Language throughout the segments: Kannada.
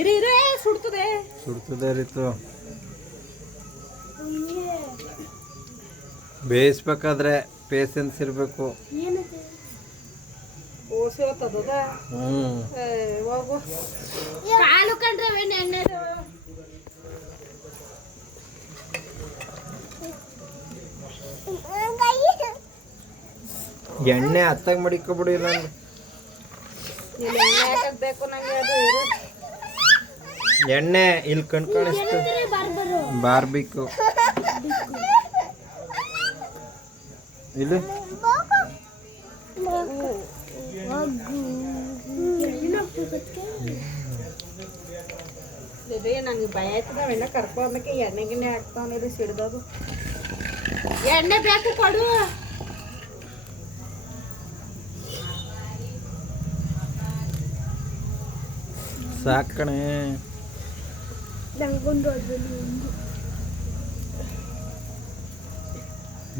ಇರಿ ಇರೇ ಸುಡ್ತದೆ ರೀತು ಬೇಯಿಸ್ಬೇಕಾದ್ರೆ ಪೇಷನ್ಸ್ ಇರಬೇಕು. ಓಸಿ ಹೊತ್ತದ ಹೋಗು ಕಾಲು ಕಂಡ್ರೆ ಎಣ್ಣೆ ಎಣ್ಣೆ ಹತ್ತಾಗ ಮಡಿಕೊಬಿಡಿ. ನಾನು ಬೇಕು ನಂಗೆ ಅದು ಎಣ್ಣೆ ಇಲ್ಲಿ ಕಣ್ ಕಾಣಿಸ್ತು. ಬಾರ್ಬಿಕು ಇಲ್ಲಿ ನಂಗೆ ಭಯ ಆಯ್ತದ ಎಣ್ಣೆ ಕರ್ಕೊಂಡಕ್ಕೆ ಎಣ್ಣೆ ಗಿಣ್ಣೆ ಹಾಕ್ತಾವನಿದು ಸಿಡ್ದದು. ಎಣ್ಣೆ ಬೇಕು ಕೊಡು. ಸಾಕಣೆ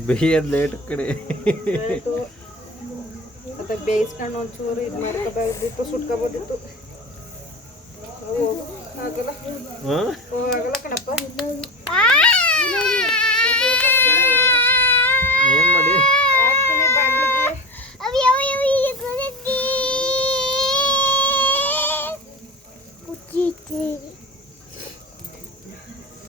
ಬೇಯದ್ ಲೇಟ್ ಕಡೆ ಮತ್ತೆ ಬೇಯಿಸ್ಕೊಂಡು ಒಂಚೂರು ಇದು ಮಾಡ್ಕೋಬೋದಿತ್ತು, ಸುಟ್ಕೋಬೋದಿತ್ತು. ಆಗಲ್ಲ ಆಗಲ್ಲ ಕಣಪ್ಪ.